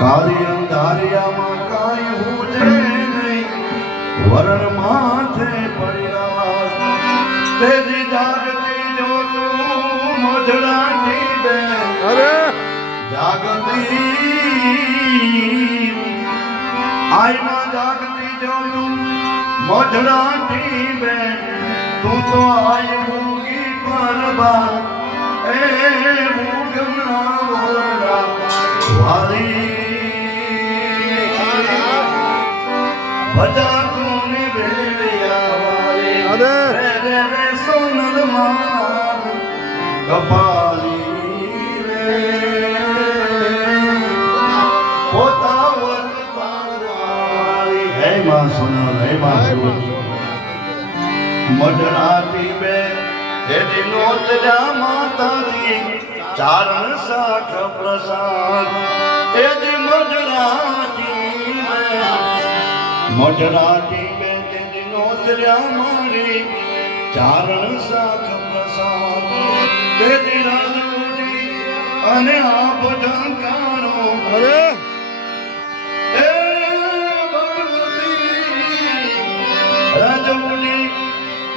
કાળી અંધારિયામાં કાંઈ હુજે નહીં, વરણ માથે પડ્યા તેજી જાગતી જો તું મોઢડાથી બે જાગતી આઈમાં જાગતી જો તું મોઢડાથી બે તું તો આઈ મૂગી પરબા એ મૂગમના બોલડા વાલી ભજા તુને બેડિયા વાલી રે સોનલ માર કપાલી રે પોતાવત પારવાલી હે માં સોનલ હે માં મઢડાતી બે તેરી નોતરા માતાજી ચારણ સાખ પ્રસાદ તેજી મઢડાતી બે તેરી નોતરા મારી ચારણ સાખ પ્રસાદ તેરી રાજુડી અને આપ ઢંકારો અરે એ ભગવતી રાજુડી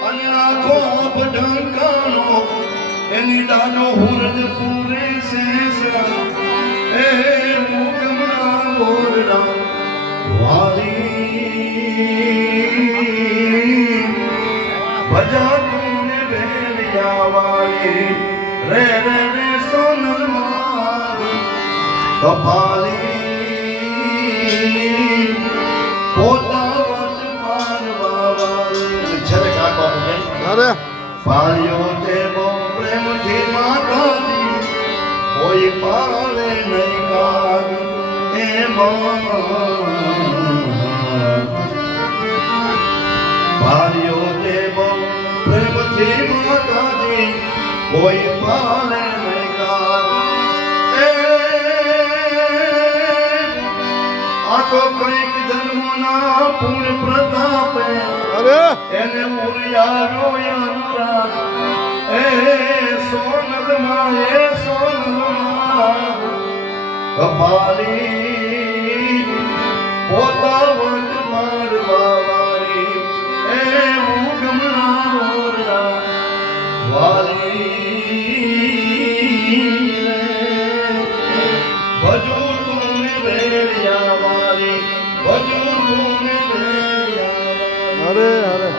અને આખો આપ ઢંકારો એની દાનો હુરજ પૂરે શેષરા એ મુકમણા બોરડા વાલી ભજા તુને બેલિયા વાલી રે સોનલ માર કપાલી પોતાવત પારવા વાલી છરે કાકા અરે પાળ્યો તે બહુ પ્રેમથી માતાજી કોઈ પાળે નહીં કાગ એ પાળ્યો તે બહુ પ્રેમથી માતાજી કોઈ પાળે નહીં કાગ એ આ તો કઈક જન્મના પૂર્ણ પ્રતાપે અરે એને મુરિયારો અનુરાગ એ સોનલ માં કપાલી પોતાવત મારવા વાળી એ મુગમણા મોરડા વાલી ભજુ તુને બેરિયા વાળી ભજુ તુને બેરિયા અરે અરે